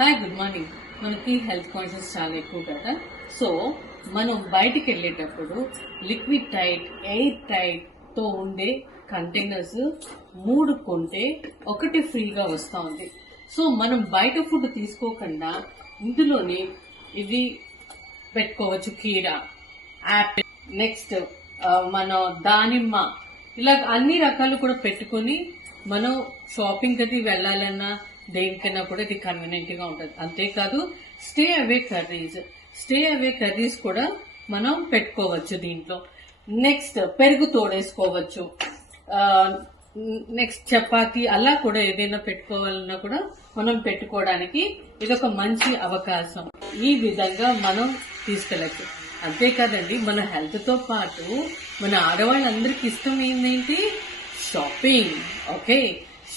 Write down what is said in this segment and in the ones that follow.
Hi, good morning. మనకి health conscious చాలా ఎక్కువ కదా. సో మనం బయటికి వెళ్ళేటప్పుడు లిక్విడ్ టైట్, ఎయిర్ టైట్ తో ఉండే కంటైనర్స్ 3 కొంటే 1 ఫ్రీగా వస్తూ ఉంది. సో మనం బయట ఫుడ్ తీసుకోకుండా ఇందులోనే ఇది పెట్టుకోవచ్చు. కీరా, యాపిల్, నెక్స్ట్ మన దానిమ్మ, ఇలా అన్ని రకాలు కూడా పెట్టుకొని మనం షాపింగ్ అది వెళ్ళాలన్నా దేనికైనా కూడా ఇది కన్వీనియంట్ గా ఉంటుంది. అంతేకాదు స్టే అవే కర్రీస్ కూడా మనం పెట్టుకోవచ్చు దీంట్లో. నెక్స్ట్ పెరుగు తోడేసుకోవచ్చు. నెక్స్ట్ చపాతీ, అలా కూడా ఏదైనా పెట్టుకోవాలన్నా కూడా మనం పెట్టుకోవడానికి ఇదొక మంచి అవకాశం. ఈ విధంగా మనం తీసుకెళ్ళచ్చు. అంతేకాదండి, మన హెల్త్ తో పాటు మన ఆడవాళ్ళందరికి ఇష్టం ఏంటంటే shopping. Okay,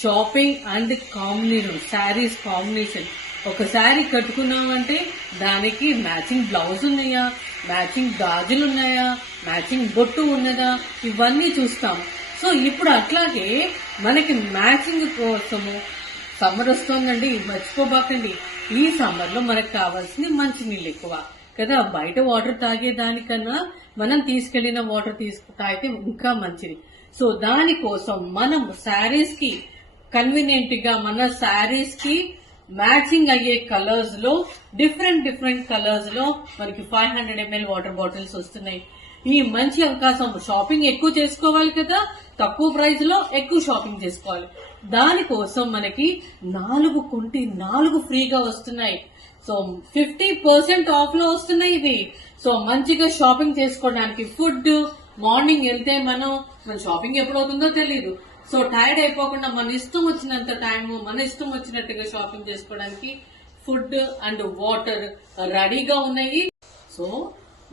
shopping and combination, saris combination. ఒక శారీ కట్టుకున్నామంటే దానికి మ్యాచింగ్ బ్లౌజ్ ఉన్నాయా, మ్యాచింగ్ గాజులు ఉన్నాయా, మ్యాచింగ్ బొట్టు ఉన్నదా, ఇవన్నీ చూస్తాం. సో ఇప్పుడు అట్లాగే మనకి మ్యాచింగ్ కోసము సమ్మర్ వస్తుందండి, మర్చిపోబాకండి. ఈ సమ్మర్ లో మనకు కావాల్సింది మంచినీళ్ళు ఎక్కువ కదా. బయట వాటర్ తాగేదానికన్నా మనం తీసుకెళ్లిన వాటర్ తాగితే ఇంకా మంచిది. సో దానికోసం మనం శారీస్ కి కన్వీనియంట్ గా, మన శారీస్ కి మ్యాచింగ్ అయ్యే కలర్స్ లో డిఫరెంట్ కలర్స్ లో మనకి 500 ml వాటర్ బాటిల్స్ వస్తున్నాయి. ఈ మంచి అవకాశం. షాపింగ్ ఎక్కువ చేసుకోవాలి కదా, తక్కువ ప్రైస్ లో ఎక్కువ షాపింగ్ చేసుకోవాలి. దానికోసం మనకి 4 కొంటే 4 ఫ్రీగా వస్తున్నాయి. సో 50% ఆఫ్ లో వస్తున్నాయి ఇవి. సో మంచిగా షాపింగ్ చేసుకోవడానికి. ఫుడ్ మార్నింగ్ వెళ్తే మన షాపింగ్ ఎప్పుడవుతుందో తెలియదు. సో టైర్డ్ అయిపోకుండా మన ఇష్టం వచ్చినంత టైం, మన ఇష్టం వచ్చినట్టుగా షాపింగ్ చేసుకోవడానికి ఫుడ్ అండ్ వాటర్ రెడీగా ఉన్నాయి. సో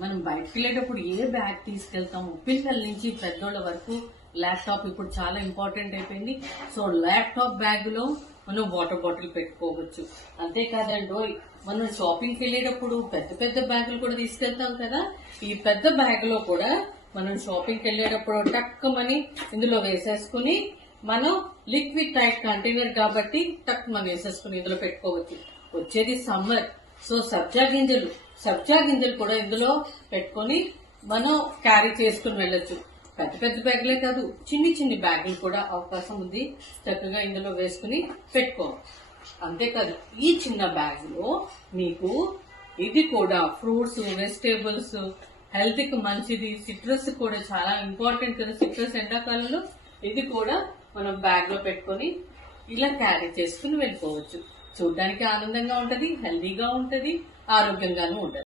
మనం బయటకు వెళ్ళేటప్పుడు ఏ బ్యాగ్ తీసుకెళ్తాము, పిల్లల నుంచి పెద్దోళ్ళ వరకు ల్యాప్టాప్ ఇప్పుడు చాలా ఇంపార్టెంట్ అయిపోయింది. సో ల్యాప్టాప్ బ్యాగ్ లో మనం వాటర్ బాటిల్ పెట్టుకోవచ్చు. అంతేకాదండి, మనం షాపింగ్కి వెళ్ళేటప్పుడు పెద్ద బ్యాగులు కూడా తీసుకెళ్తాం కదా. ఈ పెద్ద బ్యాగ్ లో కూడా మనం షాపింగ్కి వెళ్ళేటప్పుడు టక్కుమని ఇందులో వేసేసుకుని, మనం లిక్విడ్ టైట్ కంటైనర్ కాబట్టి టక్ మనం వేసేసుకుని ఇందులో పెట్టుకోవచ్చు. వచ్చేది సమ్మర్, సో సబ్జా గింజలు కూడా ఇందులో పెట్టుకొని మనం క్యారీ చేసుకుని వెళ్ళొచ్చు. పెద్ద బ్యాగులే కాదు, చిన్ని బ్యాగులు కూడా అవకాశం ఉంది. చక్కగా ఇందులో వేసుకుని పెట్టుకోవాలి. అంతేకాదు, ఈ చిన్న బ్యాగ్ లో మీకు ఇది కూడా ఫ్రూట్స్, వెజిటేబుల్స్, హెల్త్ కి మంచిది. సిట్రస్ కూడా చాలా ఇంపార్టెంట్ కదా. సిట్రస్ ఎండాకాలంలో ఇది కూడా మనం బ్యాగ్ లో పెట్టుకొని ఇలా క్యారీ చేసుకుని వెళ్ళిపోవచ్చు. చూడడానికి ఆనందంగా ఉంటది, హెల్దీగా ఉంటది, ఆరోగ్యంగానూ ఉంటది.